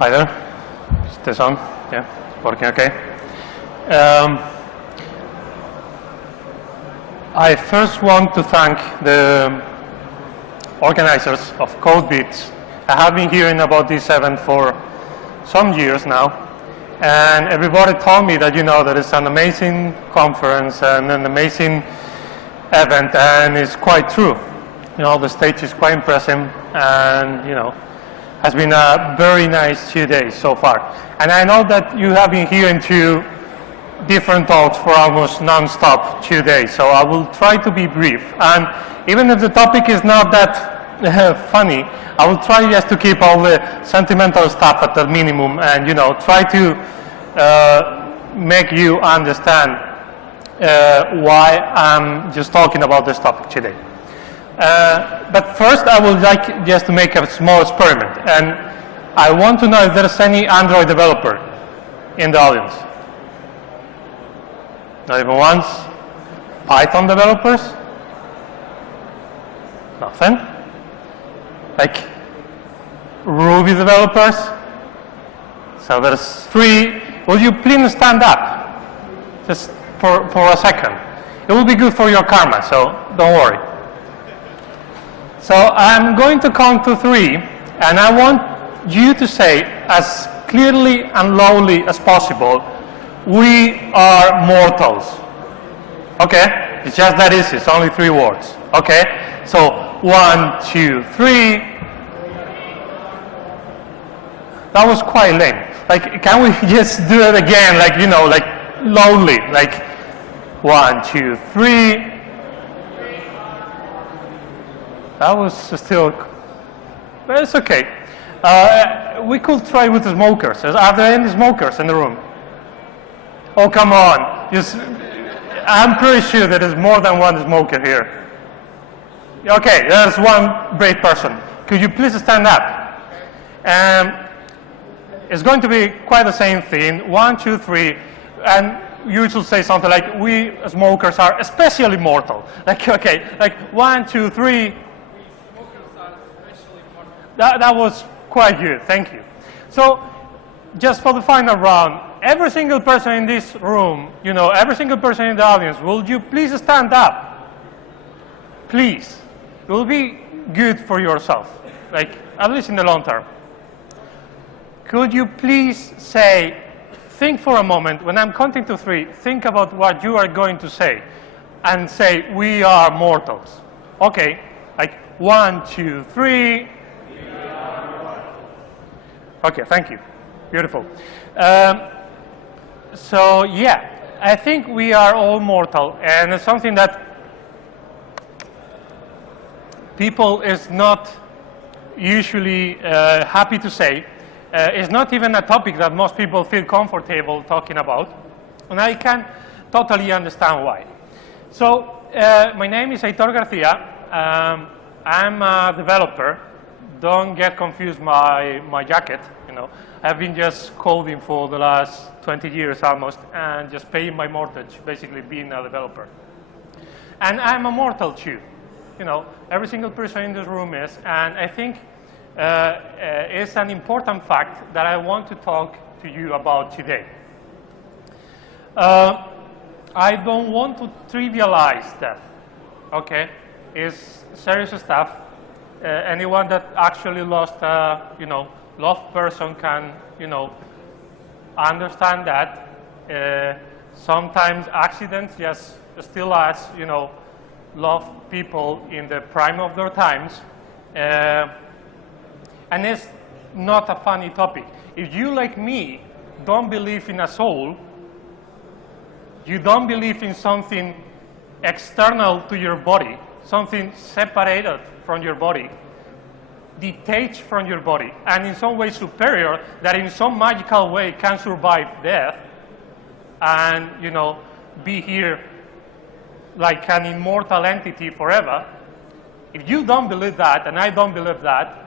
Hi there. Is this on? Yeah, working okay. I first want to thank the organizers of Codebits. I have been hearing about this event for some years now, and everybody told me that, that it's an amazing conference and an amazing event, and it's quite true. The stage is quite impressive, and, has been a very nice 2 days so far. And I know that you have been hearing two different talks for almost non-stop 2 days, so I will try to be brief. And even if the topic is not that funny, I will try just to keep all the sentimental stuff at the minimum and, try to make you understand why I'm just talking about this topic today. But first, I would like just to make a small experiment, and I want to know if there's any Android developer in the audience. Not even once. Python developers? Nothing. Like Ruby developers? So there's three. Will you please stand up? Just for a second. It will be good for your karma, so don't worry. So I'm going to count to 3, and I want you to say as clearly and loudly as possible, we are mortals. Okay? It's just that easy. It's only 3 words. Okay? So 1, 2, 3. That was quite lame. Like, can we just do it again? Like, like loudly. Like 1, 2, 3. That was still, but it's okay. We could try with the smokers. Are there any smokers in the room? Oh, come on. I'm pretty sure there is more than one smoker here. Okay, there's one brave person. Could you please stand up? It's going to be quite the same thing. 1, 2, 3. And you should say something like, we smokers are especially mortal. Like, okay, like 1, 2, 3. That was quite good, thank you. So, just for the final round, every single person in this room, every single person in the audience, will you please stand up? Please. It will be good for yourself, like, at least in the long term. Could you please say, think for a moment, when I'm counting to 3, think about what you are going to say, and say, we are mortals. Okay, like 1, 2, 3. Okay, thank you. Beautiful. So, yeah, I think we are all mortal, and it's something that people is not usually happy to say. It's not even a topic that most people feel comfortable talking about, and I can totally understand why. So, my name is Aitor Garcia. I'm a developer. Don't get confused by my jacket, I've been just coding for the last 20 years almost and just paying my mortgage, basically being a developer. And I'm a mortal too, every single person in this room is, and I think it's an important fact that I want to talk to you about today. I don't want to trivialize death, okay? It's serious stuff. Anyone that actually lost a, loved person can, understand that. Sometimes accidents just steal us, loved people in the prime of their times. And it's not a funny topic. If you, like me, don't believe in a soul, you don't believe in something external to your body, something separated from your body, detached from your body, and in some way superior, that in some magical way can survive death and, be here like an immortal entity forever. If you don't believe that, and I don't believe that,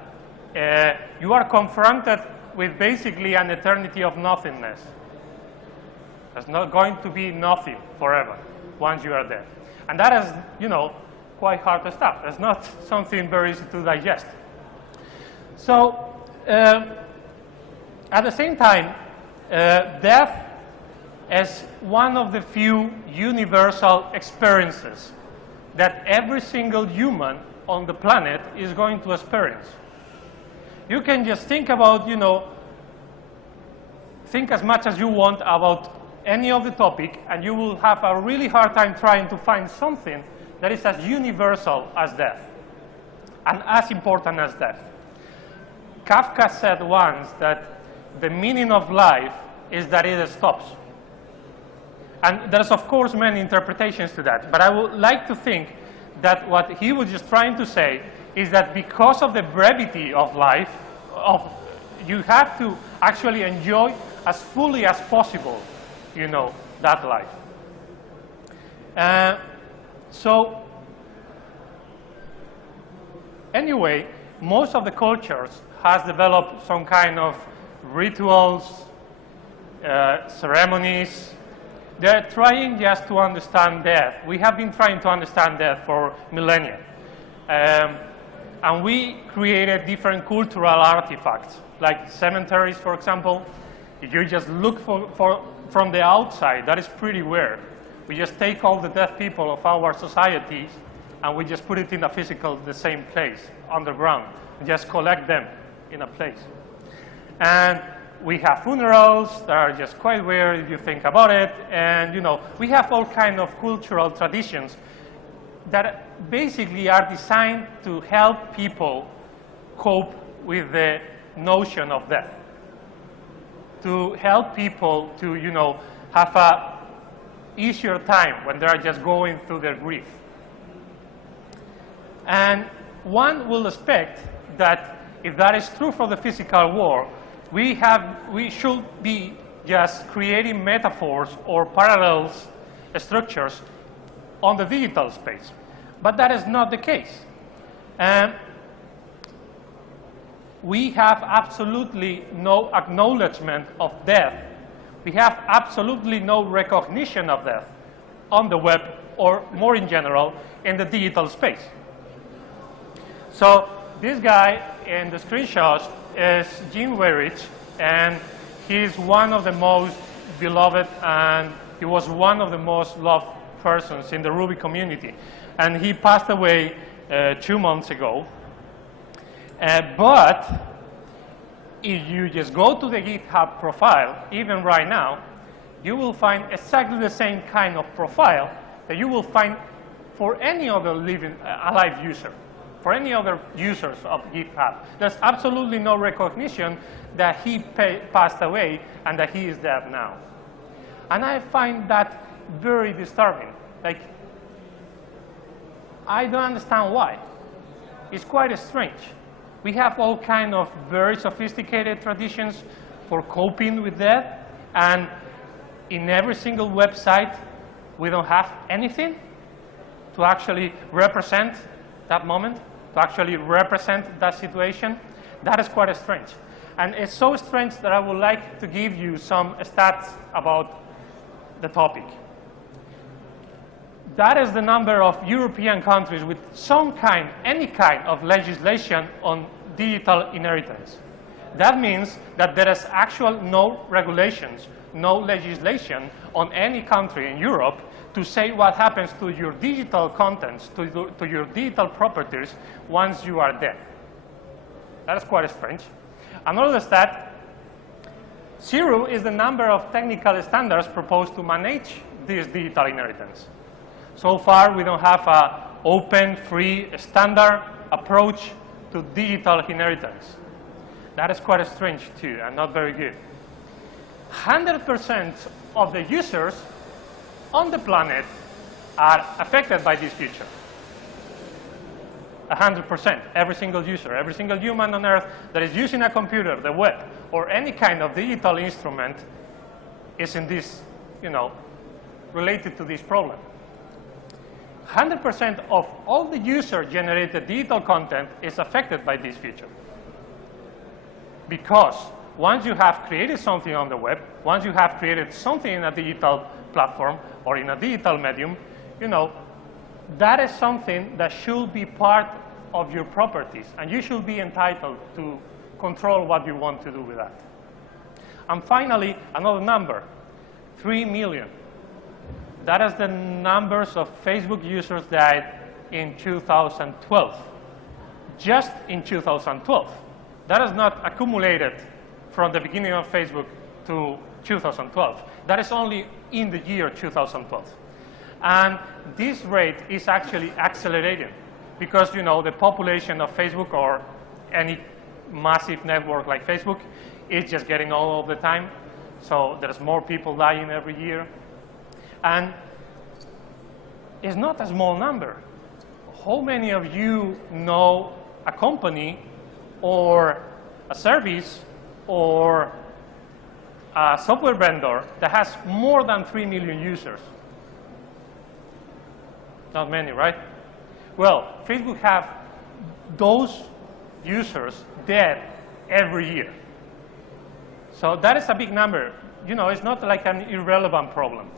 you are confronted with basically an eternity of nothingness. There's not going to be nothing forever once you are dead. And that is, quite hard to stop. It's not something very easy to digest. So, At the same time, death is one of the few universal experiences that every single human on the planet is going to experience. You can just think about, think as much as you want about any of the topic, and you will have a really hard time trying to find something that is as universal as death and as important as death. Kafka said once that the meaning of life is that it stops. And there's, of course, many interpretations to that. But I would like to think that what he was just trying to say is that because of the brevity of life, you have to actually enjoy as fully as possible, that life. So, anyway, most of the cultures has developed some kind of rituals, ceremonies. They're trying just to understand death. We have been trying to understand death for millennia. And we created different cultural artifacts, like cemeteries, for example. If you just look from the outside, that is pretty weird. We just take all the dead people of our societies and we just put it in the same place, underground, and just collect them in a place. And we have funerals that are just quite weird if you think about it. And, we have all kinds of cultural traditions that basically are designed to help people cope with the notion of death, to help people to, have a easier time when they are just going through their grief. And one will expect that if that is true for the physical world, we should be just creating metaphors or parallels structures on the digital space. But that is not the case. We have absolutely no acknowledgement of death. We have absolutely no recognition of death on the web, or more in general, in the digital space. So this guy in the screenshot is Gene Weirich, and he's one of the most beloved, and he was one of the most loved persons in the Ruby community. And he passed away 2 months ago. But if you just go to the GitHub profile, even right now, you will find exactly the same kind of profile that you will find for any other alive user, for any other users of GitHub. There's absolutely no recognition that he passed away and that he is dead now. And I find that very disturbing. Like, I don't understand why. It's quite strange. We have all kinds of very sophisticated traditions for coping with death, and in every single website, we don't have anything to actually represent that moment, to actually represent that situation. That is quite strange. And it's so strange that I would like to give you some stats about the topic. That is the number of European countries with any kind of legislation on digital inheritance. That means that there is actually no regulations, no legislation on any country in Europe to say what happens to your digital contents, to your digital properties once you are dead. That is quite strange. Another stat, 0 is the number of technical standards proposed to manage this digital inheritance. So far, we don't have an open, free, standard approach to digital inheritance. That is quite strange, too, and not very good. 100% of the users on the planet are affected by this feature. 100%, every single user, every single human on Earth that is using a computer, the web, or any kind of digital instrument is in this, related to this problem. 100% of all the user-generated digital content is affected by this feature. Because once you have created something on the web, once you have created something in a digital platform or in a digital medium, that is something that should be part of your properties, and you should be entitled to control what you want to do with that. And finally, another number, 3 million. That is the numbers of Facebook users that in 2012. Just in 2012. That is not accumulated from the beginning of Facebook to 2012. That is only in the year 2012. And this rate is actually accelerating because, you know, the population of Facebook or any massive network like Facebook is just getting all of the time. So there's more people dying every year. And it's not a small number. How many of you know a company or a service or a software vendor that has more than 3 million users? Not many, right? Well, Facebook have those users dead every year. So that is a big number. You know, it's not like an irrelevant problem.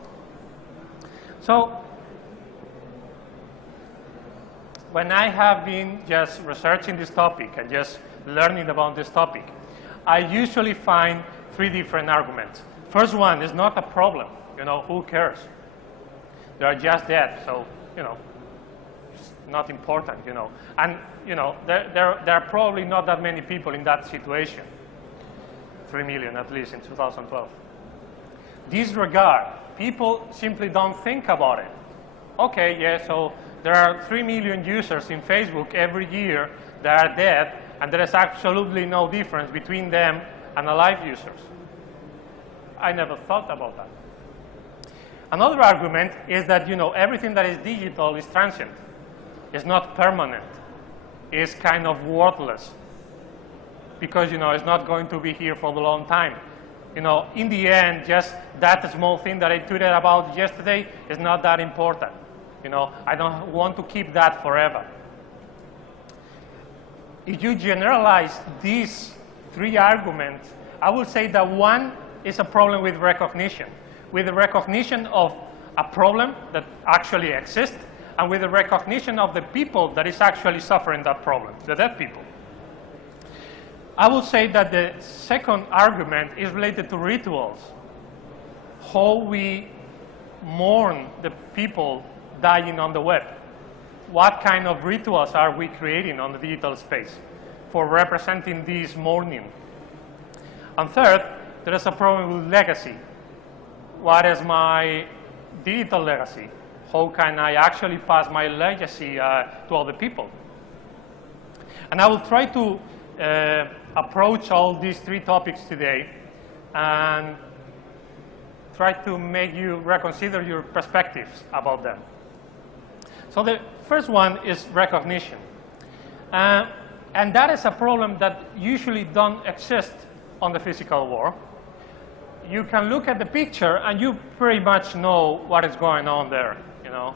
So when I have been just researching this topic and just learning about this topic, I usually find 3 different arguments. First one is not a problem. You know, who cares? They are just dead, so, you know, it's not important, you know. And, you know, there are probably not that many people in that situation. 3 million at least in 2012. Disregard. People simply don't think about it. Okay, yeah, so there are 3 million users in Facebook every year that are dead, and there is absolutely no difference between them and alive users. I never thought about that. Another argument is that, you know, everything that is digital is transient. It's not permanent. It's kind of worthless because, you know, it's not going to be here for a long time. You know, in the end, just that small thing that I tweeted about yesterday is not that important. You know, I don't want to keep that forever. If you generalize these 3 arguments, I would say that one is a problem with recognition the recognition of a problem that actually exists, and with the recognition of the people that is actually suffering that problem, the dead people. I would say that the second argument is related to rituals, how we mourn the people dying on the web. What kind of rituals are we creating on the digital space for representing this mourning? And third, there is a problem with legacy. What is my digital legacy? How can I actually pass my legacy to other people? And I will try to approach all these 3 topics today and try to make you reconsider your perspectives about them. So the first one is recognition. And that is a problem that usually don't exist on the physical world. You can look at the picture and you pretty much know what is going on there. You know,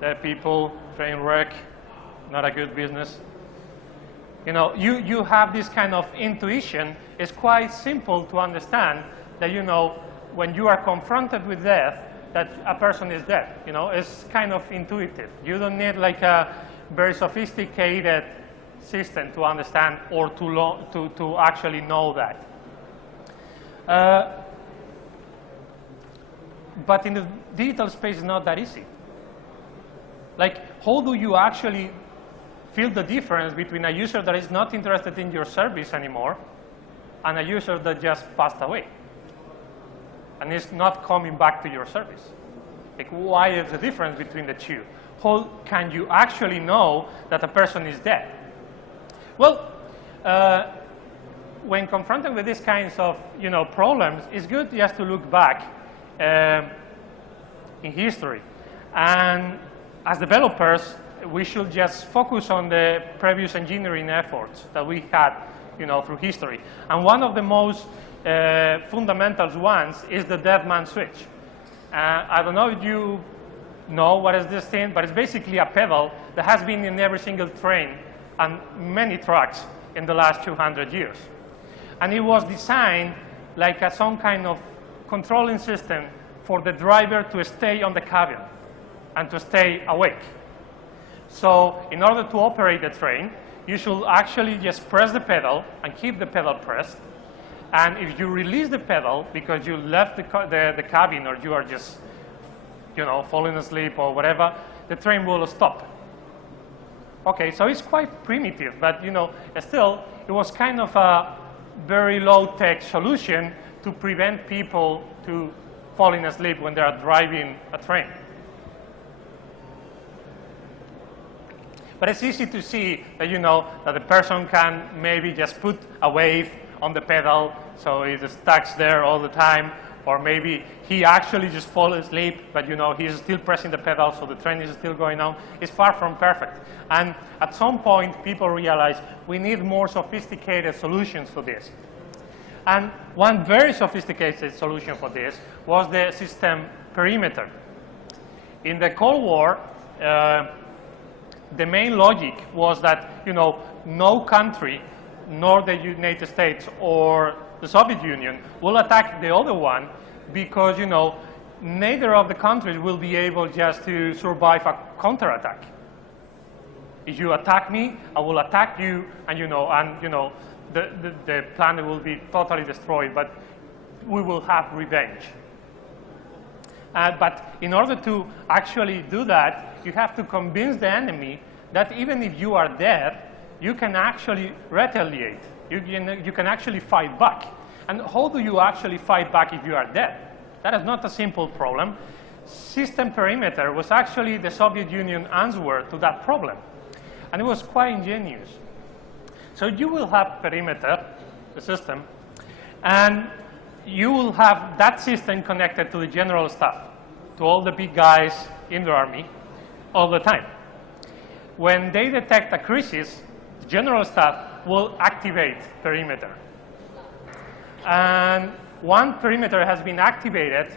dead people, train wreck, not a good business. You know, you have this kind of intuition. It's quite simple to understand that, you know, when you are confronted with death, that a person is dead. You know, it's kind of intuitive. You don't need like a very sophisticated system to understand or to actually know that. But in the digital space, it's not that easy. Like, how do you actually feel the difference between a user that is not interested in your service anymore and a user that just passed away and is not coming back to your service? Like, why is the difference between the two? How can you actually know that a person is dead? Well, when confronted with these kinds of, you know, problems, it's good just to look back in history. And as developers, we should just focus on the previous engineering efforts that we had, you know, through history. And one of the most fundamental ones is the dead man switch. I don't know if you know what is this thing, but it's basically a pedal that has been in every single train and many trucks in the last 200 years. And it was designed like some kind of controlling system for the driver to stay on the cabin and to stay awake. So in order to operate the train, you should actually just press the pedal and keep the pedal pressed. And if you release the pedal because you left the cabin or you are just, falling asleep or whatever, the train will stop. Okay, so it's quite primitive, but still, it was kind of a very low-tech solution to prevent people to falling asleep when they are driving a train. But it's easy to see that that the person can maybe just put a wave on the pedal so it stuck there all the time, or maybe he actually just falls asleep, but he's still pressing the pedal, so the train is still going on. It's far from perfect. And at some point, people realize we need more sophisticated solutions for this. And one very sophisticated solution for this was the system perimeter. In the Cold War, the main logic was that no country, nor the United States or the Soviet Union, will attack the other one because neither of the countries will be able just to survive a counterattack. If you attack me, I will attack you, and the planet will be totally destroyed, but we will have revenge. But in order to actually do that, you have to convince the enemy that even if you are dead, you can actually retaliate. You can actually fight back. And how do you actually fight back if you are dead? That is not a simple problem. System perimeter was actually the Soviet Union answer to that problem. And it was quite ingenious. So you will have perimeter, the system, and you will have that system connected to the general staff, to all the big guys in the army, all the time. When they detect a crisis, the general staff will activate perimeter. And once perimeter has been activated,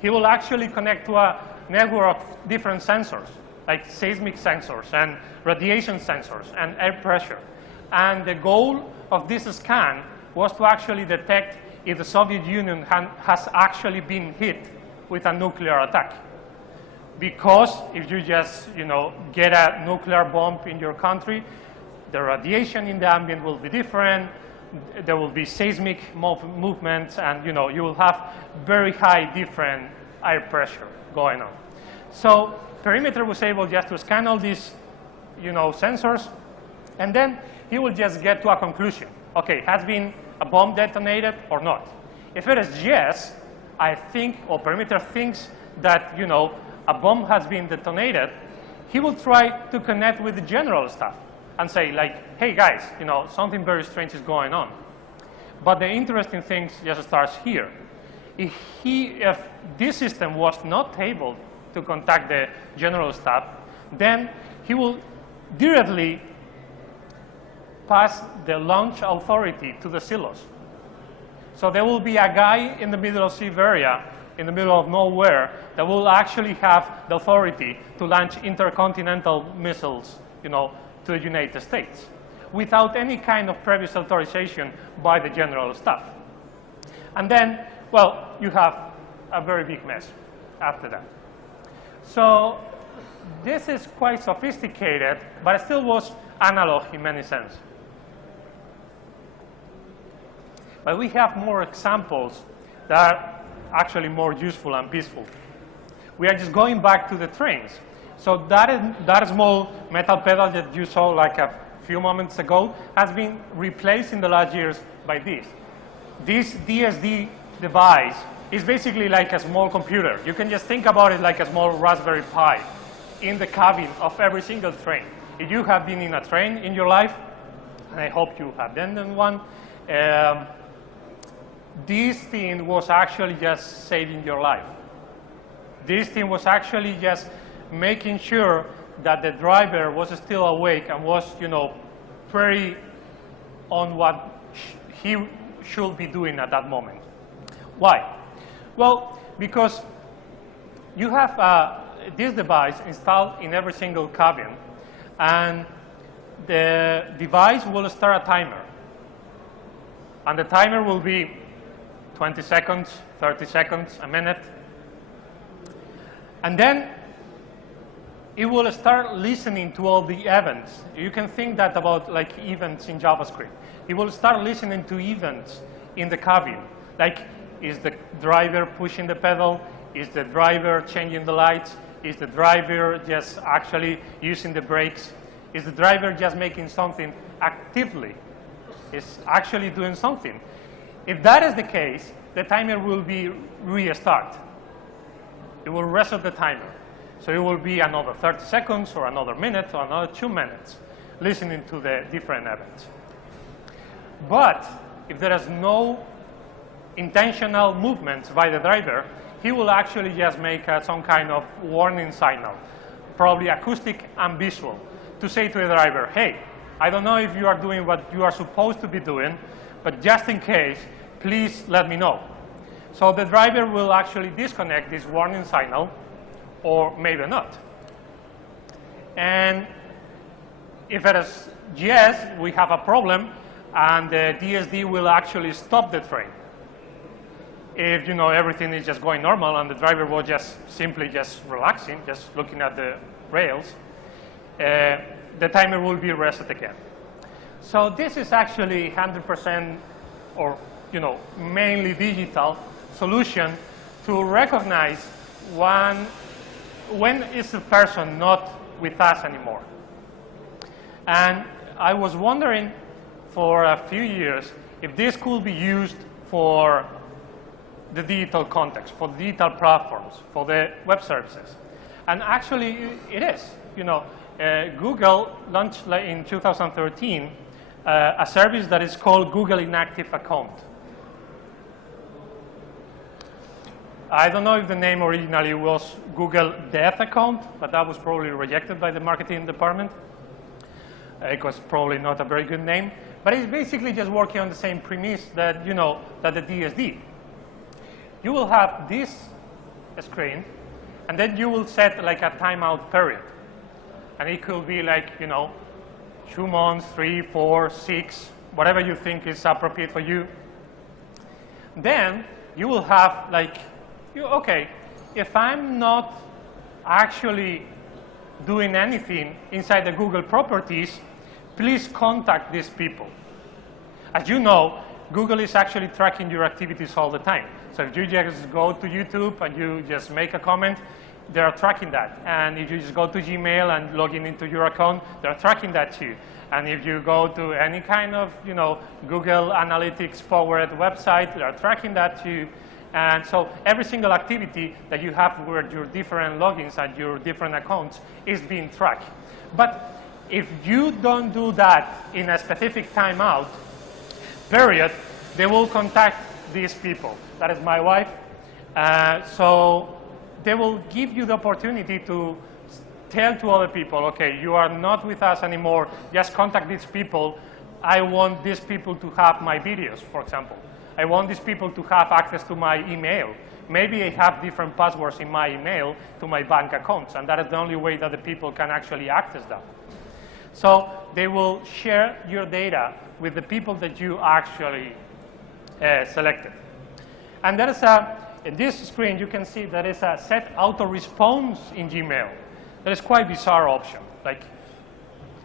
he will actually connect to a network of different sensors, like seismic sensors and radiation sensors and air pressure. And the goal of this scan was to actually detect if the Soviet Union has actually been hit with a nuclear attack. Because if you just, get a nuclear bomb in your country, the radiation in the ambient will be different. There will be seismic movements, and you will have very high different air pressure going on. So perimeter was able just to scan all these, sensors, and then he will just get to a conclusion. Okay, has been a bomb detonated or not? If it is yes, I think, or perimeter thinks that, a bomb has been detonated, he will try to connect with the general staff and say, like, hey guys, something very strange is going on. But the interesting thing just starts here. If this system was not able to contact the general staff, then he will directly pass the launch authority to the silos. So there will be a guy in the middle of Siberia, in the middle of nowhere, that will actually have the authority to launch intercontinental missiles, to the United States, without any kind of previous authorization by the general staff. And then, well, you have a very big mess after that. So this is quite sophisticated, but it still was analog in many sense. But we have more examples that are actually more useful and peaceful. We are just going back to the trains. So that small metal pedal that you saw like a few moments ago has been replaced in the last years by this. This DSD device is basically like a small computer. You can just think about it like a small Raspberry Pi in the cabin of every single train. If you have been in a train in your life, and I hope you have been in one, this thing was actually just saving your life. This thing was actually just making sure that the driver was still awake and was, very on what he should be doing at that moment. Why? Well, because you have this device installed in every single cabin, and the device will start a timer. And the timer will be 20 seconds, 30 seconds, a minute. And then it will start listening to all the events. You can think that about like events in JavaScript. It will start listening to events in the cabin. Like, is the driver pushing the pedal? Is the driver changing the lights? Is the driver just actually using the brakes? Is the driver just making something actively? Is actually doing something? If that is the case, the timer will be restart. It will reset the timer. So it will be another 30 seconds or another minute or another 2 minutes listening to the different events. But if there is no intentional movements by the driver, he will actually just make some kind of warning signal, probably acoustic and visual, to say to the driver, hey, I don't know if you are doing what you are supposed to be doing, but just in case, please let me know. So the driver will actually disconnect this warning signal, or maybe not. And if it is yes, we have a problem, and the DSD will actually stop the train. If everything is just going normal and the driver was just simply just relaxing, just looking at the rails, the timer will be reset again. So this is actually 100% or mainly digital solution to recognize when is the person not with us anymore. And I was wondering for a few years if this could be used for the digital context, for the digital platforms, for the web services. And actually it is. Google launched in 2013 a service that is called Google Inactive Account. I don't know if the name originally was Google Death Account, but that was probably rejected by the marketing department. It was probably not a very good name, but it's basically just working on the same premise that that the DSD. You will have this screen, and then you will set like a timeout period, and it could be like 2 months, 3, 4, 6, whatever you think is appropriate for you. Then you will have like, okay, if I'm not actually doing anything inside the Google properties, please contact these people. As you know, Google is actually tracking your activities all the time. So if you just go to YouTube and you just make a comment, they are tracking that. And if you just go to Gmail and log into your account, they're tracking that too. And if you go to any kind of Google Analytics powered website, they're tracking that too. And so every single activity that you have with your different logins and your different accounts is being tracked. But if you don't do that in a specific timeout period, they will contact these people. That is my wife. So they will give you the opportunity to tell to other people, okay, you are not with us anymore, just contact these people. I want these people to have my videos, for example. I want these people to have access to my email. Maybe I have different passwords in my email to my bank accounts, and that is the only way that the people can actually access that. So they will share your data with the people that you actually selected. And there is in this screen, you can see there is a set auto response in Gmail. That is quite bizarre option. Like,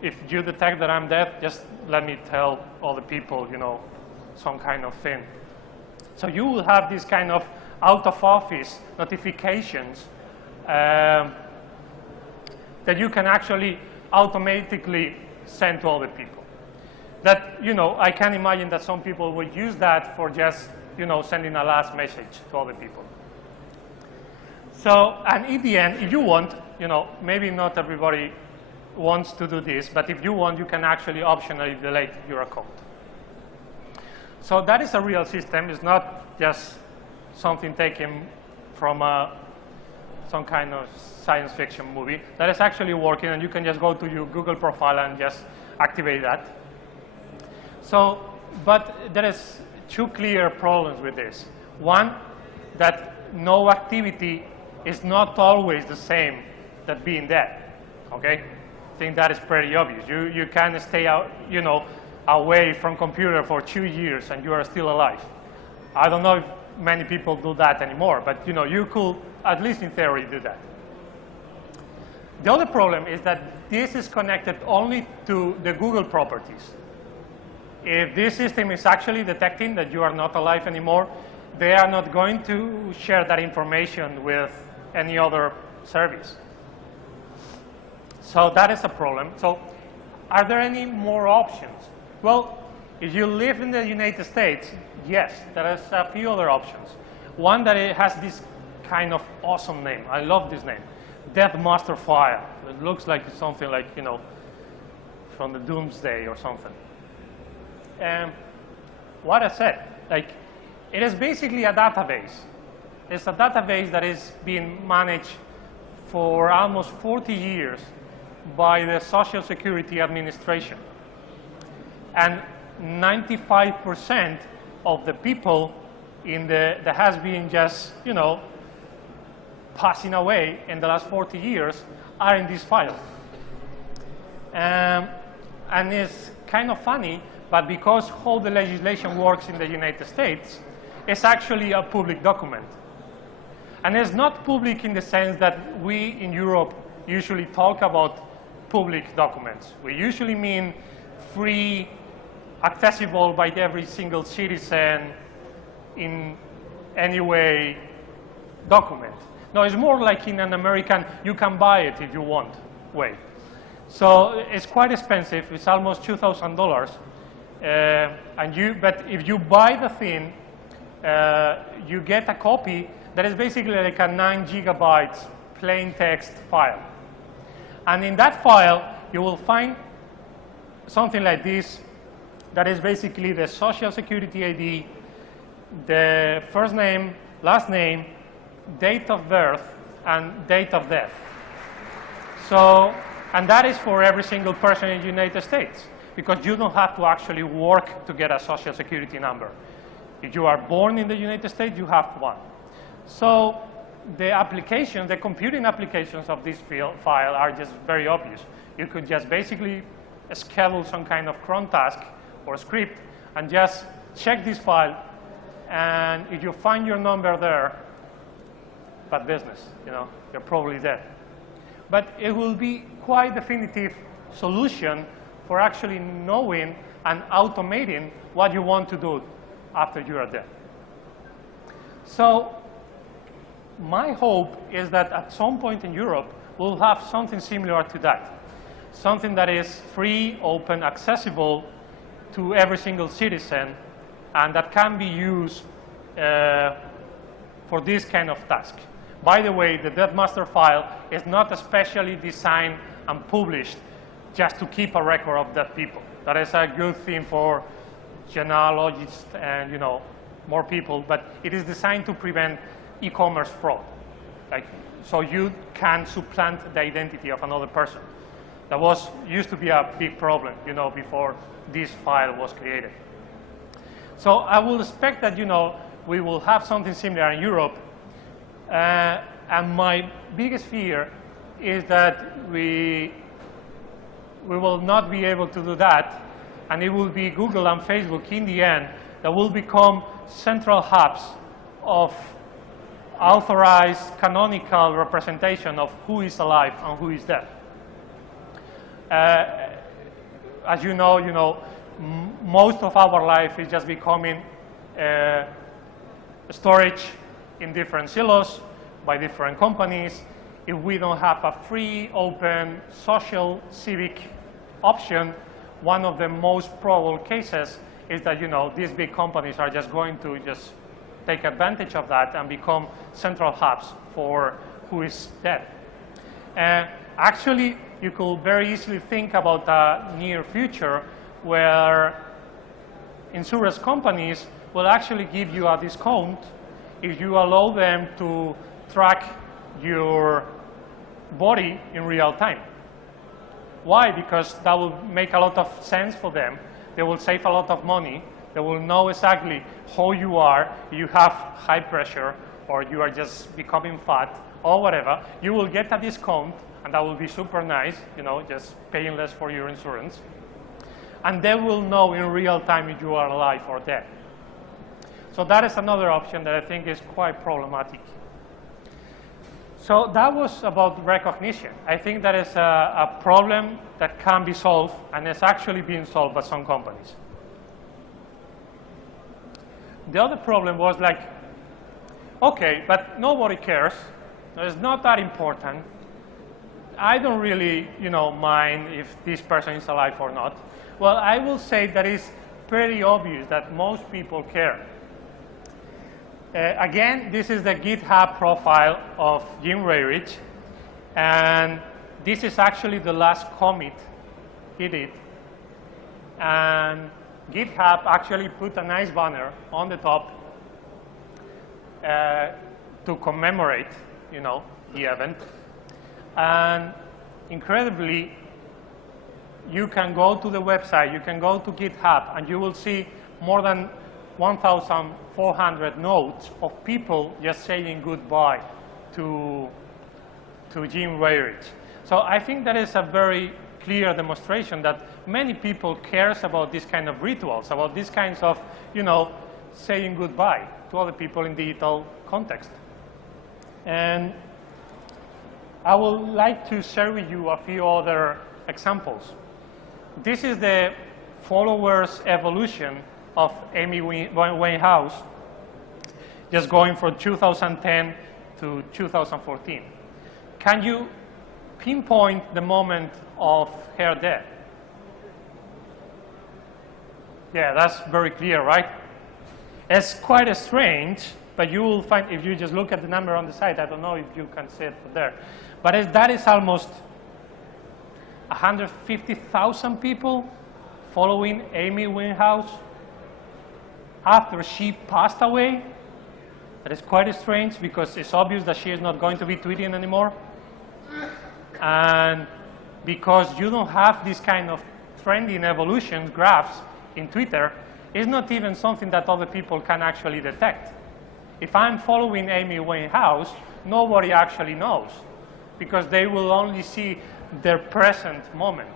if you detect that I'm dead, just let me tell all the people, some kind of thing. So you will have this kind of out-of-office notifications that you can actually automatically send to other people. That, I can imagine that some people will use that for just, sending a last message to other people. So, and in the end, if you want, maybe not everybody wants to do this, but if you want, you can actually optionally delete your account. So that is a real system. It's not just something taken from some kind of science fiction movie. That is actually working, and you can just go to your Google profile and just activate that. So, but there is 2 clear problems with this. One, that no activity is not always the same that being dead. Okay? I think that is pretty obvious. You can stay out, away from computer for 2 years and you are still alive. I don't know if many people do that anymore, but you could, at least in theory, do that. The other problem is that this is connected only to the Google properties. If this system is actually detecting that you are not alive anymore, they are not going to share that information with any other service. So that is a problem. So are there any more options? Well, if you live in the United States, yes, there is a few other options. One that it has this kind of awesome name. I love this name, Death Master File. It looks like something like, you know, from the Doomsday or something. And what I said, like, it is basically a database. It's a database that is being managed for almost 40 years by the Social Security Administration. And 95% of the people that has been just, you know, passing away in the last 40 years are in this file. And it's kind of funny, but because how the legislation works in the United States, it's actually a public document. And it's not public in the sense that we in Europe usually talk about public documents. We usually mean free, accessible by every single citizen in any way document. No, it's more like in an American, you can buy it if you want way. So it's quite expensive. It's almost $2,000. But if you buy the thing, you get a copy that is basically like a 9 gigabytes plain text file. And in that file, you will find something like this that is basically the Social Security ID, the first name, last name, date of birth, and date of death. So, and that is for every single person in the United States, because you don't have to actually work to get a Social Security number. If you are born in the United States, you have one. So the applications, the computing applications of this file are just very obvious. You could just basically schedule some kind of cron task or script and just check this file, and if you find your number there, bad business, you know, you're probably dead. But it will be quite definitive solution for actually knowing and automating what you want to do after you are dead. So my hope is that at some point in Europe, we'll have something similar to that. Something that is free, open, accessible to every single citizen, and that can be used for this kind of task. By the way, the Death Master file is not especially designed and published just to keep a record of dead people. That is a good thing for genealogists and, you know, more people, but it is designed to prevent e-commerce fraud. Like, so you can supplant the identity of another person. That used to be a big problem, you know, before this file was created. So I will expect that, you know, we will have something similar in Europe. And my biggest fear is that we will not be able to do that, and it will be Google and Facebook in the end that will become central hubs of authorized canonical representation of who is alive and who is dead. As you know, most of our life is just becoming storage in different silos by different companies. If we don't have a free, open, social, civic option, one of the most probable cases is that, you know, these big companies are just going to just take advantage of that and become central hubs for who is dead. Actually, you could very easily think about a near future where insurance companies will actually give you a discount if you allow them to track your body in real time. Why? Because that will make a lot of sense for them. They will save a lot of money. They will know exactly how you are. You have high pressure, or you are just becoming fat, or whatever. You will get a discount, and that will be super nice, you know, just paying less for your insurance. And they will know in real time if you are alive or dead. So that is another option that I think is quite problematic. So that was about recognition. I think that is a problem that can be solved, and is actually being solved by some companies. The other problem was like, okay, but nobody cares. It's not that important. I don't really, mind if this person is alive or not. Well, I will say that it's pretty obvious that most people care. Again, this is the GitHub profile of Jim Rayridge, and this is actually the last commit he did. And GitHub actually put a nice banner on the top to commemorate, the event. And incredibly, you can go to the website, you can go to GitHub, and you will see more than 1,400 notes of people just saying goodbye to Jim Rayridge. So I think that is a very clear demonstration that many people cares about these kind of rituals, about these kinds of, saying goodbye to other people in digital context. And I would like to share with you a few other examples. This is the followers evolution of Amy Winehouse, just going from 2010 to 2014. Can you pinpoint the moment of her death? Yeah, that's very clear, right? It's quite strange, but you will find, if you just look at the number on the side, I don't know if you can see it from there, but that is almost 150,000 people following Amy Winehouse after she passed away. That is quite strange because it's obvious that she is not going to be tweeting anymore. And because you don't have this kind of trending evolution graphs in Twitter, it's not even something that other people can actually detect. If I'm following Amy Winehouse, nobody actually knows because they will only see their present moment.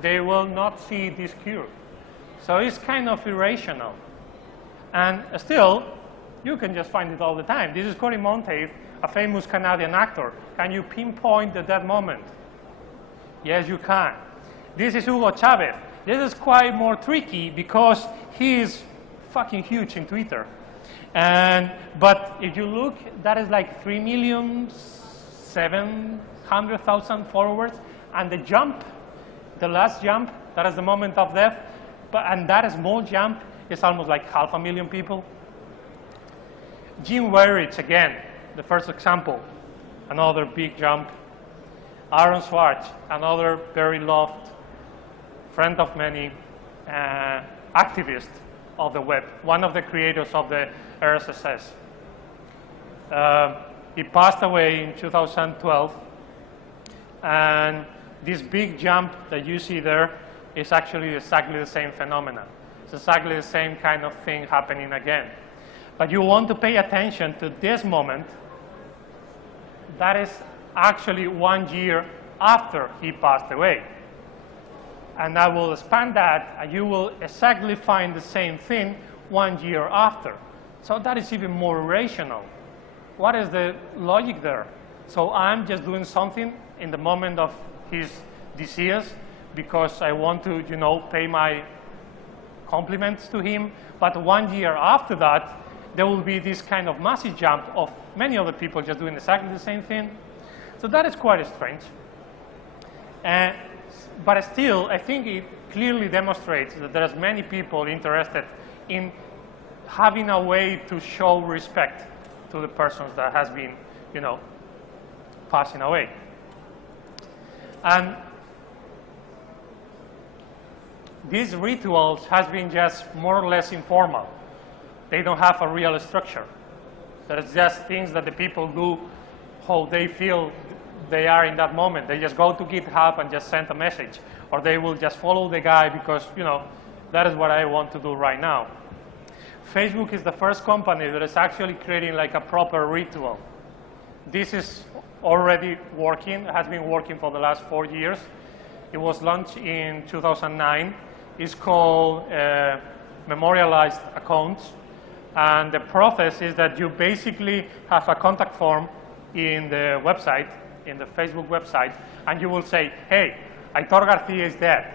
They will not see this curve. So it's kind of irrational. And still, you can just find it all the time. This is Cory Monteith, a famous Canadian actor. Can you pinpoint the dead moment? Yes, you can. This is Hugo Chavez. This is quite more tricky because he is fucking huge in Twitter. But if you look, that is like 3,700,000 followers. And the jump, the last jump, that is the moment of death. And that small jump is almost like 500,000 people. Jim Rayridge, again, the first example, another big jump. Aaron Swartz, another very loved friend of many, activist of the web, one of the creators of the RSS. He passed away in 2012, and this big jump that you see there is actually exactly the same phenomenon. It's exactly the same kind of thing happening again. But you want to pay attention to this moment. That is actually 1 year after he passed away. And I will expand that, and you will exactly find the same thing 1 year after. So that is even more rational. What is the logic there? So I'm just doing something in the moment of his decease because I want to, pay my compliments to him. But 1 year after that, there will be this kind of massive jump of many other people just doing exactly the same thing. So that is quite strange. But still, I think it clearly demonstrates that there's many people interested in having a way to show respect to the persons that has been, passing away. And these rituals has been just more or less informal. They don't have a real structure. There's just things that the people do how they feel they are in that moment. They just go to GitHub and just send a message. Or they will just follow the guy because, that is what I want to do right now. Facebook is the first company that is actually creating like a proper ritual. This is already working, has been working for the last 4 years. It was launched in 2009. It's called memorialized accounts. And the process is that you basically have a contact form in the website, in the Facebook website, and you will say, hey, Aitor Garcia is dead.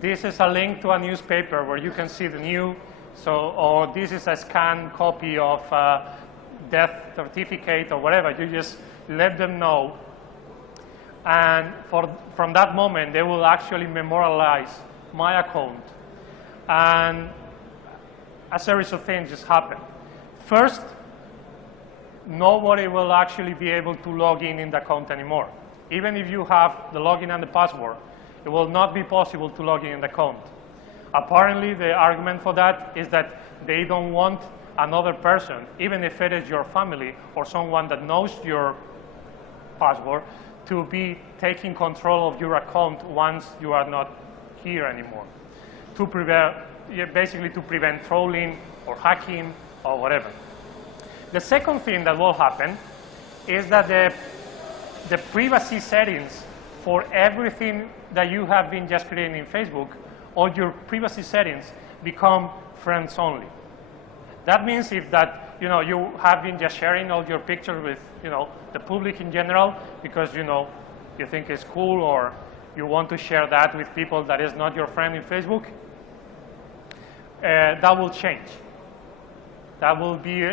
This is a link to a newspaper where you can see the new So, or this is a scanned copy of a death certificate or whatever. You just let them know. And from that moment, they will actually memorialize my account. And a series of things just happen. First, nobody will actually be able to log in the account anymore. Even if you have the login and the password, it will not be possible to log in the account. Apparently, the argument for that is that they don't want another person, even if it is your family or someone that knows your password, to be taking control of your account once you are not here anymore. To prevent, basically to prevent trolling or hacking or whatever. The second thing that will happen is that the privacy settings for everything that you have been just creating in Facebook, all your privacy settings become friends only. That means if that you have been just sharing all your pictures with the public in general because you think it's cool or you want to share that with people that is not your friend in Facebook, that will change. That will be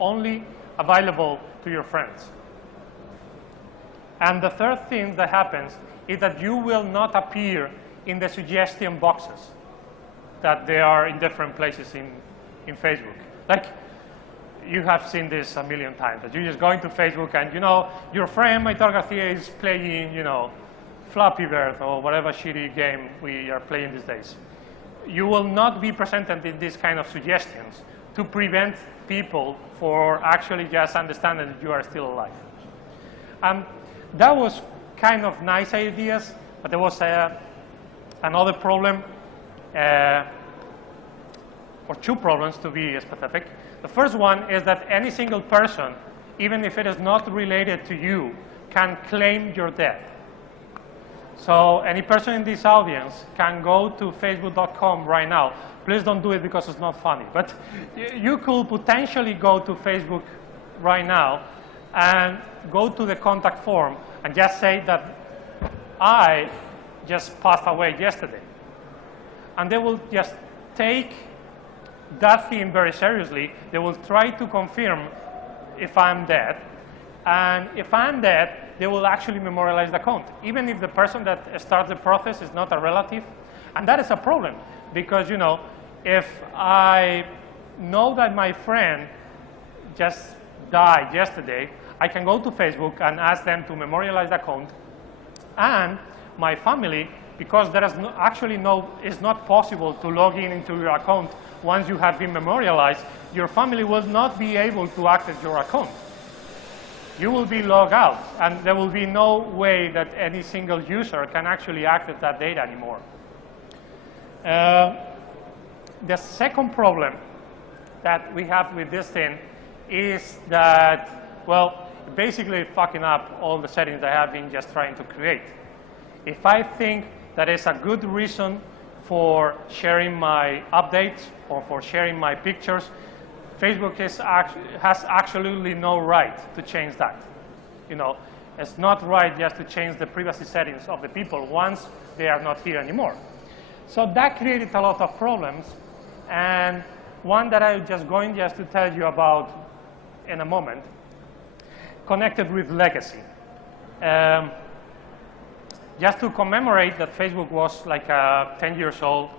only available to your friends. And the third thing that happens is that you will not appear in the suggestion boxes that they are in different places in Facebook. Like, you have seen this a million times, that you just go into Facebook and your friend Maitor Garcia is playing Flappy Bird or whatever shitty game we are playing these days. You will not be presented in these kind of suggestions to prevent people for actually just understanding that you are still alive. That was kind of nice ideas, but there was another problem, or two problems to be specific. The first one is that any single person, even if it is not related to you, can claim your death. So any person in this audience can go to facebook.com right now. Please don't do it because it's not funny. But you could potentially go to Facebook right now and go to the contact form and just say that I just passed away yesterday. And they will just take that thing very seriously. They will try to confirm if I'm dead. And if I'm dead, they will actually memorialize the account, even if the person that starts the process is not a relative. And that is a problem, because if I know that my friend just died yesterday, I can go to Facebook and ask them to memorialize the account. And my family, because there is it's not possible to log into your account once you have been memorialized, your family will not be able to access your account. You will be logged out, and there will be no way that any single user can actually access that data anymore. The second problem that we have with this thing is that, well, basically fucking up all the settings that I have been just trying to create. If I think that is a good reason for sharing my updates or for sharing my pictures, Facebook has absolutely no right to change that. It's not right just to change the privacy settings of the people once they are not here anymore. So that created a lot of problems, and one that I'm just going to tell you about in a moment, connected with legacy. Just to commemorate that Facebook was like 10 years old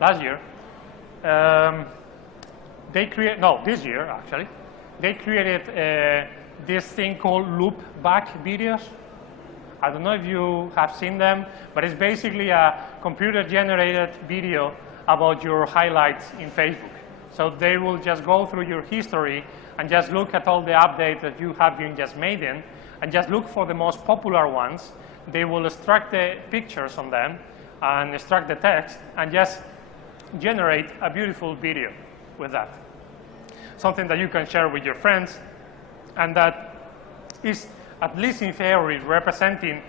last year, this year actually, they created this thing called loop back videos. I don't know if you have seen them, but it's basically a computer-generated video about your highlights in Facebook. So they will just go through your history and just look at all the updates that you have been just made in, and just look for the most popular ones. They will extract the pictures on them and extract the text and just generate a beautiful video with that. Something that you can share with your friends, and that is, at least in theory, representing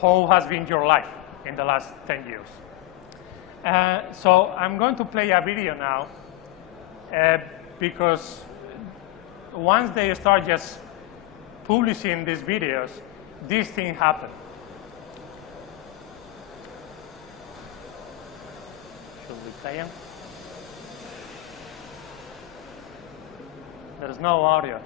how has been your life in the last 10 years. So I'm going to play a video now, because once they start just publishing these videos, this thing happens. Should we play them? There's no audio.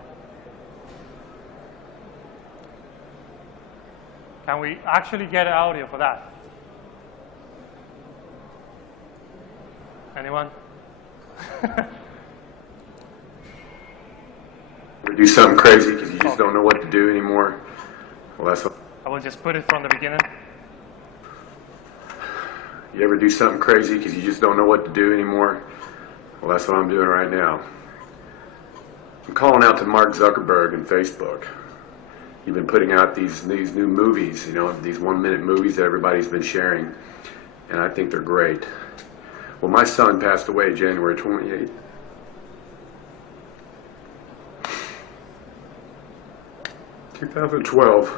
Can we actually get audio for that? Anyone? Or do something crazy because you just don't know what to do anymore. Well, that's what. I will just put it from the beginning. You ever do something crazy because you just don't know what to do anymore? Well, that's what I'm doing right now. I'm calling out to Mark Zuckerberg and Facebook. You've been putting out these new movies, you know, these 1-minute movies that everybody's been sharing, and I think they're great. Well, my son passed away January 28th. ...2012,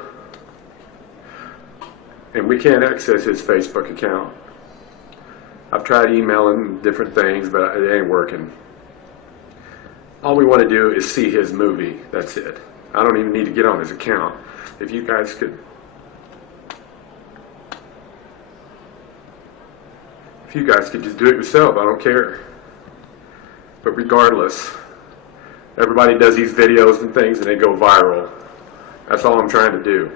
and we can't access his Facebook account. I've tried emailing different things, but it ain't working. All we want to do is see his movie. That's it. I don't even need to get on his account. If you guys could... If you guys could just do it yourself, I don't care. But regardless, everybody does these videos and things and they go viral. That's all I'm trying to do.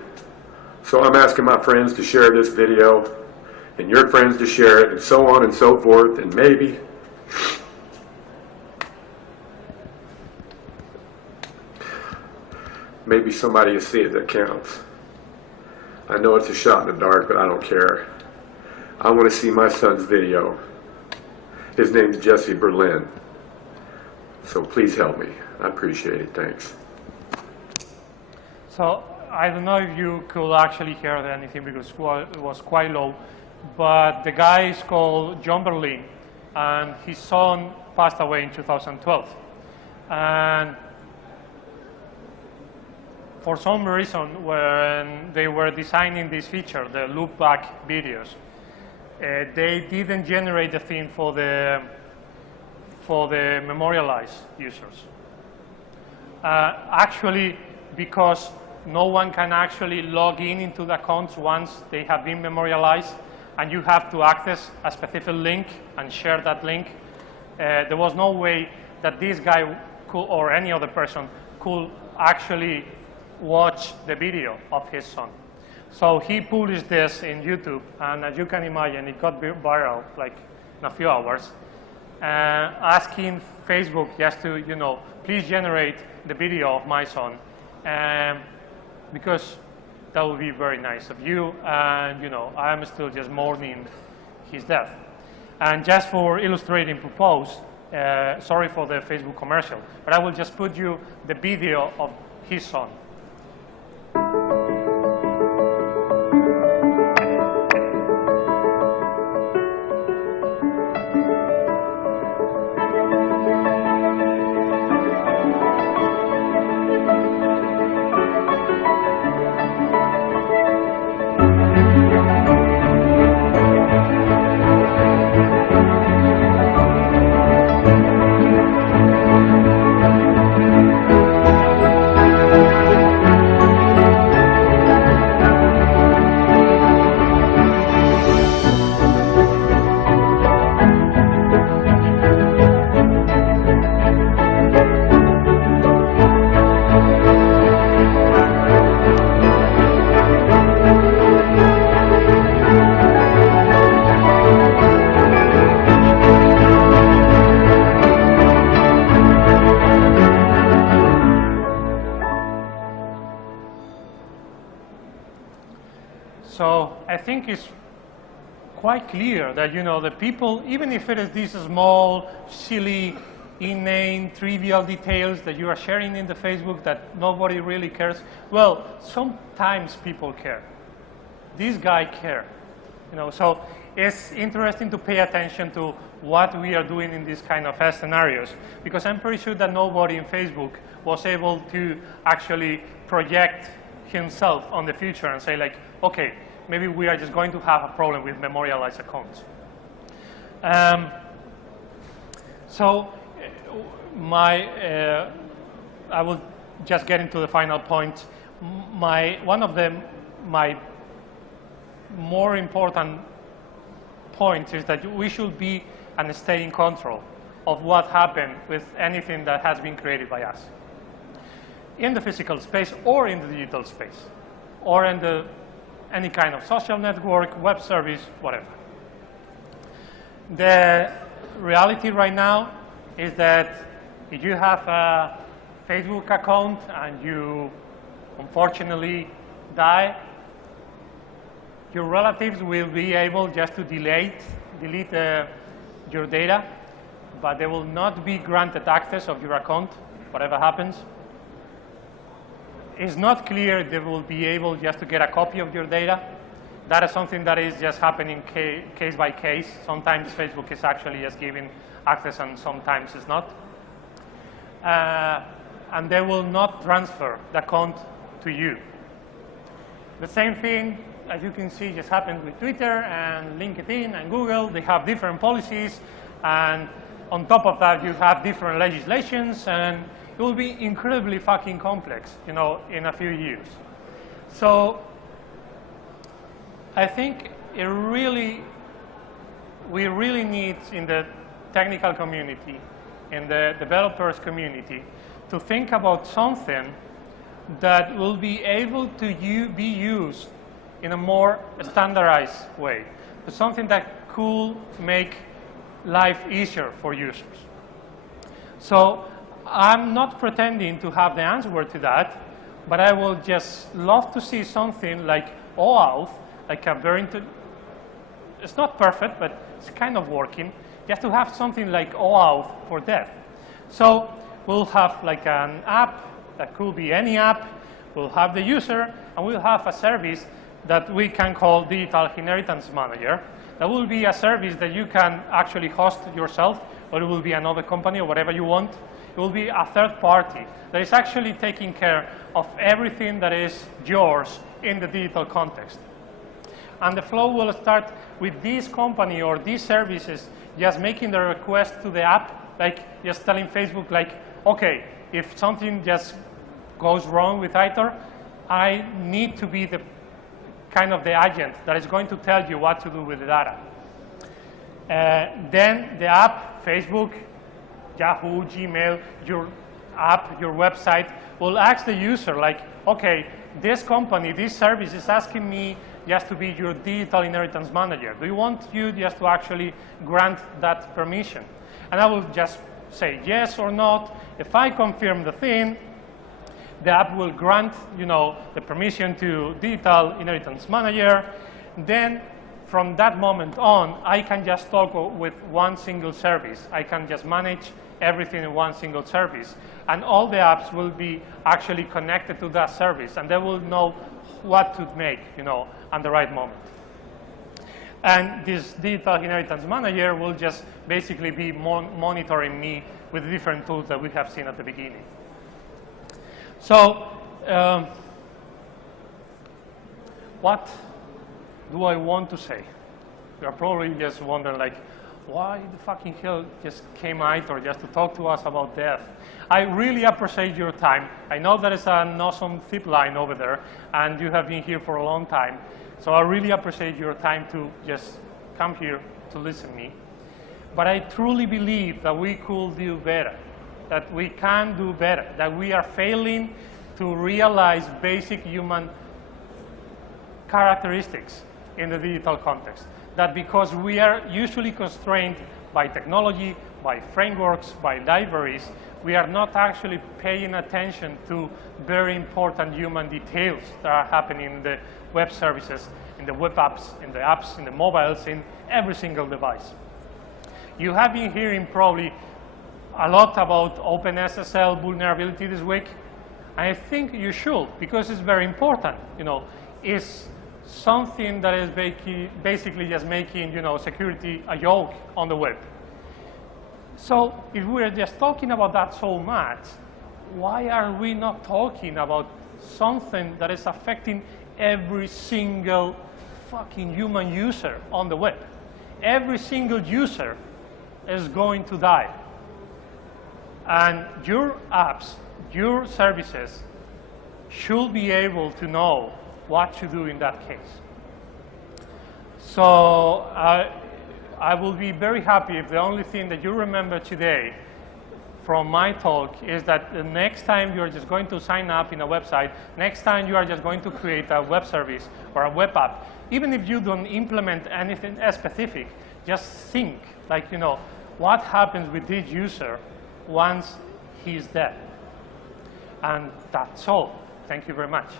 So I'm asking my friends to share this video, and your friends to share it, and so on and so forth, and maybe somebody will see it that counts. I know it's a shot in the dark, but I don't care. I want to see my son's video. His name's Jesse Berlin. So please help me. I appreciate it. Thanks. So I don't know if you could actually hear anything because it was quite low, but the guy is called John Berlin, and his son passed away in 2012. And for some reason, when they were designing this feature, the loop back videos, they didn't generate the theme for the memorialized users. Actually, because no one can actually log into the accounts once they have been memorialized, and you have to access a specific link and share that link. There was no way that this guy could, or any other person could actually watch the video of his son. So he published this in YouTube, and as you can imagine, it got viral like in a few hours, asking Facebook just to, you know, please generate the video of my son, because that would be very nice of you, and you know, I am still just mourning his death. And just for illustrating purpose, sorry for the Facebook commercial, but I will just put you the video of his son. So I think it's quite clear that, you know, the people, even if it is these small, silly, inane, trivial details that you are sharing in the Facebook that nobody really cares, well, sometimes people care. This guy cared. You know, so it's interesting to pay attention to what we are doing in these kind of scenarios, because I'm pretty sure that nobody in Facebook was able to actually project himself on the future and say like, okay, maybe we are just going to have a problem with memorialized accounts. So I will just get into the final point. One of my more important points is that we should be and stay in control of what happened with anything that has been created by us in the physical space or in the digital space or in any kind of social network, web service, whatever. The reality right now is that if you have a Facebook account and you unfortunately die, your relatives will be able just to delete your data, but they will not be granted access of your account, whatever happens. It's not clear they will be able just to get a copy of your data. That is something that is just happening case by case. Sometimes Facebook is actually just giving access and sometimes it's not. And they will not transfer the account to you. The same thing, as you can see, just happened with Twitter and LinkedIn and Google. They have different policies, and on top of that, you have different legislations, and it will be incredibly fucking complex, in a few years. So I think we really need, in the technical community, in the developers community, to think about something that will be able to be used in a more standardized way. So something that could make life easier for users. So I'm not pretending to have the answer to that, but I will just love to see something like OAuth, like a it's not perfect, but it's kind of working, just to have something like OAuth for death. So we'll have like an app that could be any app. We'll have the user, and we'll have a service that we can call Digital Inheritance Manager. That will be a service that you can actually host yourself, or it will be another company or whatever you want. It will be a third party that is actually taking care of everything that is yours in the digital context. And the flow will start with this company or these services just making the request to the app, like just telling Facebook, like, okay, if something just goes wrong with ITOR, I need to be the kind of the agent that is going to tell you what to do with the data. Then the app, Facebook, Yahoo, Gmail, your app, your website, will ask the user, like, okay, this company, this service is asking me just to be your digital inheritance manager. Do you want you just to actually grant that permission? And I will just say yes or not. If I confirm the thing, the app will grant, the permission to digital inheritance manager. Then from that moment on, I can just talk with one single service. I can just manage everything in one single service. And all the apps will be actually connected to that service, and they will know what to make, at the right moment. And this digital inheritance manager will just basically be monitoring me with the different tools that we have seen at the beginning. So, what do I want to say? You're probably just wondering, like, why the fucking hell just came ITOR just to talk to us about death? I really appreciate your time. I know there is an awesome zip line over there, and you have been here for a long time. So I really appreciate your time to just come here to listen to me. But I truly believe that we could do better, that we can do better, that we are failing to realize basic human characteristics in the digital context. That because we are usually constrained by technology, by frameworks, by libraries, we are not actually paying attention to very important human details that are happening in the web services, in the web apps, in the mobiles, in every single device. You have been hearing probably a lot about OpenSSL vulnerability this week. I think you should, because it's very important. It's something that is basically just making, security a joke on the web. So if we're just talking about that so much, why are we not talking about something that is affecting every single fucking human user on the web? Every single user is going to die. And your apps, your services should be able to know what to do in that case. So I will be very happy if the only thing that you remember today from my talk is that the next time you are just going to sign up in a website, next time you are just going to create a web service or a web app, even if you don't implement anything specific, just think, like, what happens with this user once he's dead? And that's all. Thank you very much.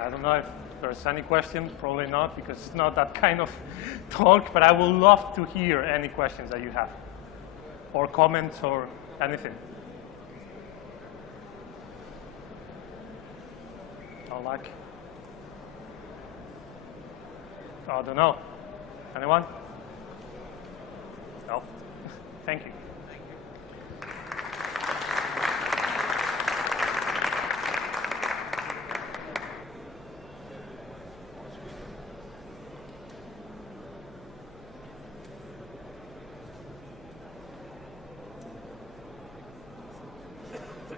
I don't know if there's any questions, probably not, because it's not that kind of talk, but I would love to hear any questions that you have, or comments, or anything. No luck. I don't know. Anyone? No? Thank you.